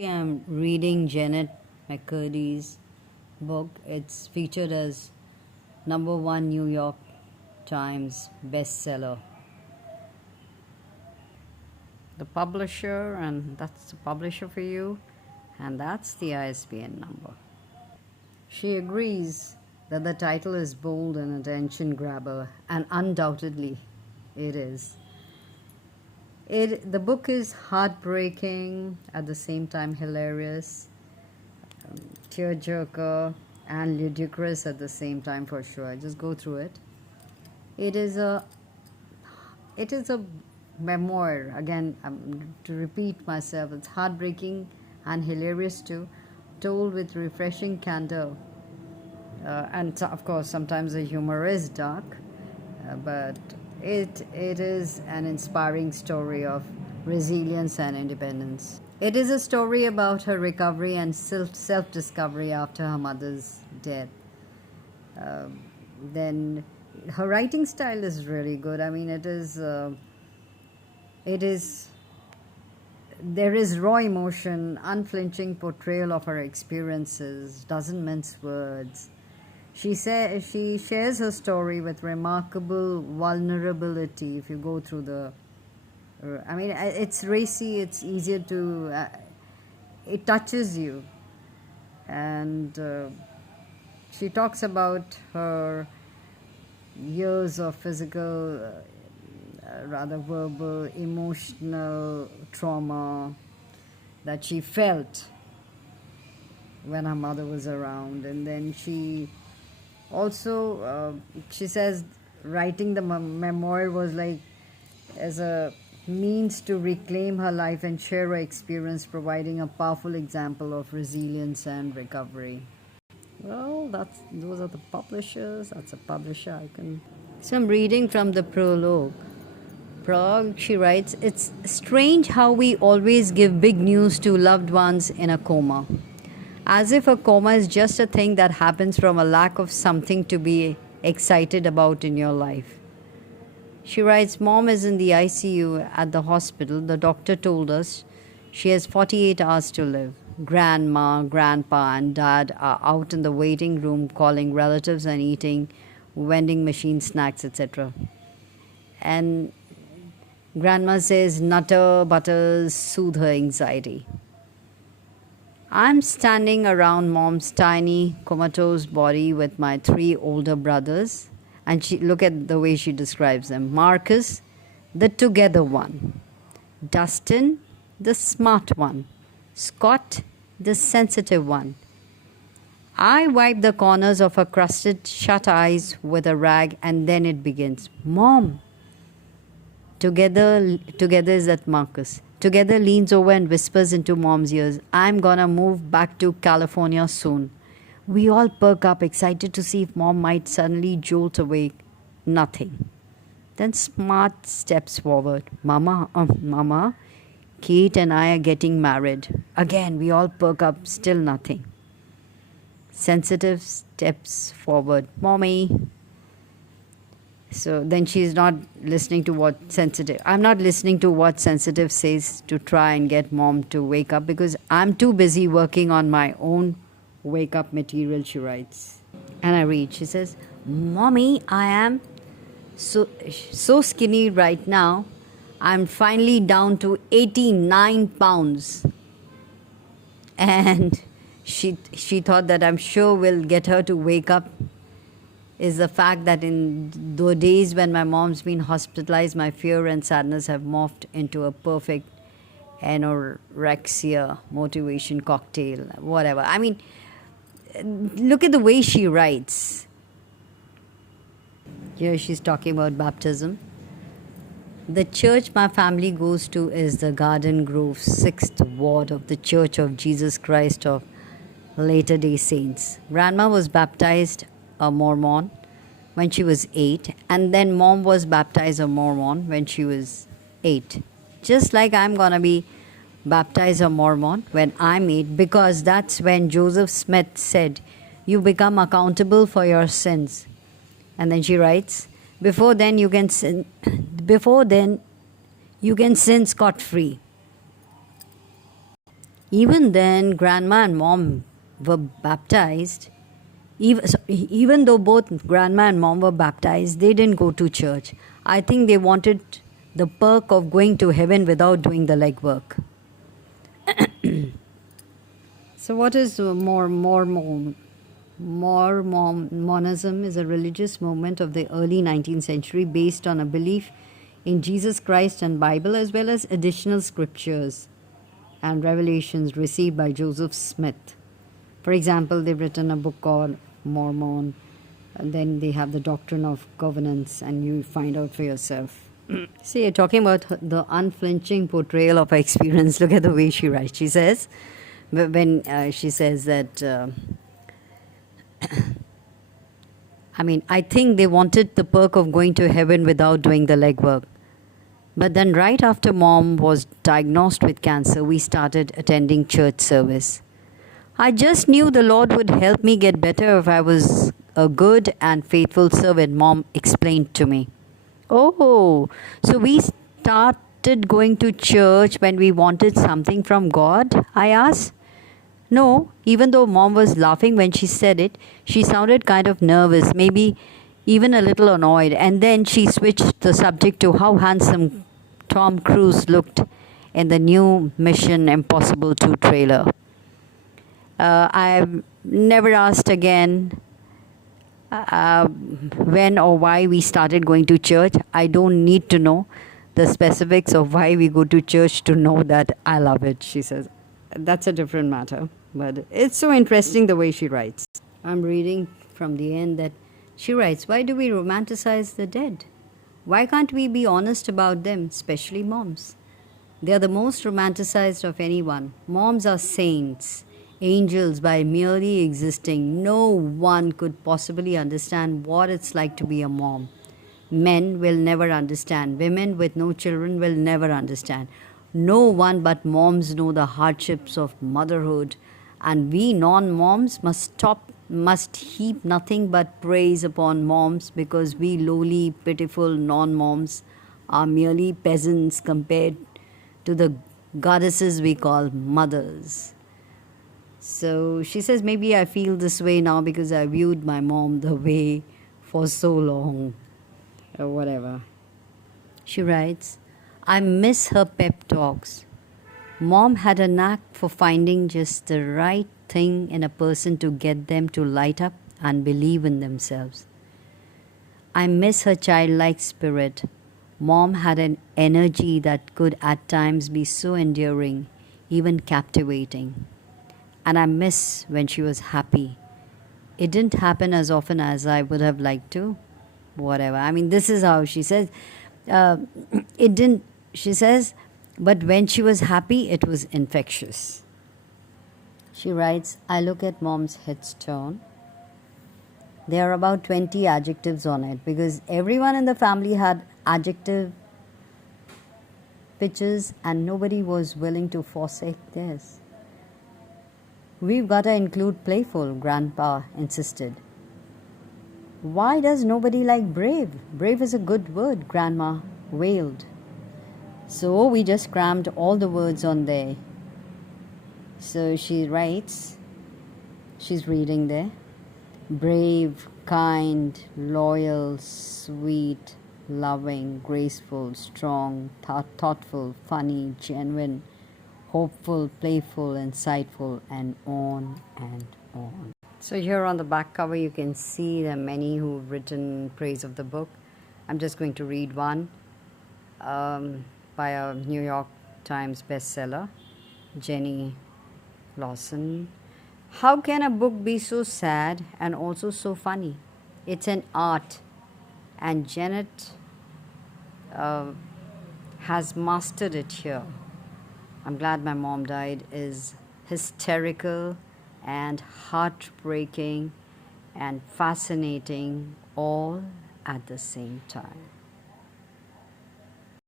I'm reading Jennette McCurdy's book. It's featured as #1 New York Times bestseller. The publisher, and that's the publisher for you, and that's the ISBN number. She agrees that the title is bold and attention grabber, and undoubtedly it is. The book is heartbreaking, at the same time hilarious, tearjerker, and ludicrous at the same time, for sure. Just go through it. It is a memoir. Again, to repeat myself, it's heartbreaking and hilarious too, told with refreshing candor. And of course, sometimes the humor is dark, but it is an inspiring story of resilience and independence. It is a story about her recovery and self-discovery after her mother's death. Then her writing style is really good. I mean, it is there is raw emotion, unflinching portrayal of her experiences, doesn't mince words. She shares her story with remarkable vulnerability. If you go through it's racy, it's easier to, it touches you. And she talks about her years of physical, rather verbal, emotional trauma that she felt when her mother was around. And then she also, she says, writing the memoir was like as a means to reclaim her life and share her experience, providing a powerful example of resilience and recovery. Well, those are the publishers. That's a publisher I can. So I'm reading from the prologue. She writes, "It's strange how we always give big news to loved ones in a coma. As if a coma is just a thing that happens from a lack of something to be excited about in your life." She writes, "Mom is in the ICU at the hospital. The doctor told us she has 48 hours to live. Grandma, Grandpa, and Dad are out in the waiting room calling relatives and eating vending machine snacks, etc. And Grandma says nutter butters soothe her anxiety. I'm standing around Mom's tiny, comatose body with my 3 older brothers, and look at the way she describes them. Marcus, the together one. Dustin, the smart one. Scott, the sensitive one. I wipe the corners of her crusted shut eyes with a rag, and then it begins. Mom. Together is that Marcus. Together leans over and whispers into Mom's ears, I'm gonna move back to California soon. We all perk up, excited to see if Mom might suddenly jolt awake. Nothing. Then Smart steps forward. Mama, Kate and I are getting married. Again, we all perk up, still nothing. Sensitive steps forward. Mommy. So then she's not listening to what sensitive. I'm not listening to what sensitive says to try and get Mom to wake up because I'm too busy working on my own wake up material, she writes. And I read. She says, Mommy, I am so skinny right now. I'm finally down to 89 pounds. And she thought that I'm sure will get her to wake up is the fact that in the days when my mom's been hospitalized, my fear and sadness have morphed into a perfect anorexia motivation cocktail, whatever. I mean, look at the way she writes. Here she's talking about baptism. The church my family goes to is the Garden Grove 6th Ward of the Church of Jesus Christ of Latter-day Saints. Grandma was baptized a Mormon when she was 8, and then Mom was baptized a Mormon when she was 8. Just like I'm gonna be baptized a Mormon when I'm 8, because that's when Joseph Smith said, you become accountable for your sins. And then she writes, before then you can sin scot-free. Even then, grandma and mom were baptized. Even though both grandma and mom were baptized, they didn't go to church. I think they wanted the perk of going to heaven without doing the legwork. So, what is Mormonism? Mormonism is a religious movement of the early 19th century based on a belief in Jesus Christ and Bible, as well as additional scriptures and revelations received by Joseph Smith. For example, they've written a book called Mormon, and then they have the Doctrine of Covenants, and you find out for yourself. See, talking about the unflinching portrayal of her experience, look at the way she writes. She says, when she says that, I think they wanted the perk of going to heaven without doing the legwork. But then right after mom was diagnosed with cancer, we started attending church service. I just knew the Lord would help me get better if I was a good and faithful servant, mom explained to me. Oh, so we started going to church when we wanted something from God? I asked. No, even though mom was laughing when she said it, she sounded kind of nervous, maybe even a little annoyed. And then she switched the subject to how handsome Tom Cruise looked in the new Mission Impossible 2 trailer. I've never asked again when or why we started going to church. I don't need to know the specifics of why we go to church to know that I love it, she says. That's a different matter, but it's so interesting the way she writes. I'm reading from the end that she writes, why do we romanticize the dead? Why can't we be honest about them, especially moms? They are the most romanticized of anyone. Moms are saints, angels by merely existing. No one could possibly understand what it's like to be a mom. Men will never understand. Women with no children will never understand. No one but moms know the hardships of motherhood, and we non-moms must heap nothing but praise upon moms, because we lowly, pitiful non-moms are merely peasants compared to the goddesses we call mothers. So she says, maybe I feel this way now because I viewed my mom the way for so long, or whatever. She writes, I miss her pep talks. Mom had a knack for finding just the right thing in a person to get them to light up and believe in themselves. I miss her childlike spirit. Mom had an energy that could at times be so endearing, even captivating. And I miss when she was happy. It didn't happen as often as I would have liked to. Whatever. This is how she says. It didn't, she says, but when she was happy, it was infectious. She writes, I look at mom's headstone. There are about 20 adjectives on it because everyone in the family had adjective pictures and nobody was willing to forsake theirs. We've got to include playful, Grandpa insisted. Why does nobody like brave? Brave is a good word, Grandma wailed. So we just crammed all the words on there. So she writes, she's reading there. Brave, kind, loyal, sweet, loving, graceful, strong, thoughtful, funny, genuine, hopeful, playful, insightful, and on and on. So here on the back cover you can see there are many who've written praise of the book. I'm just going to read one by a New York Times bestseller, Jenny Lawson. How can a book be so sad and also so funny? It's an art, and Jennette has mastered it here. I'm glad my mom died is hysterical and heartbreaking and fascinating all at the same time.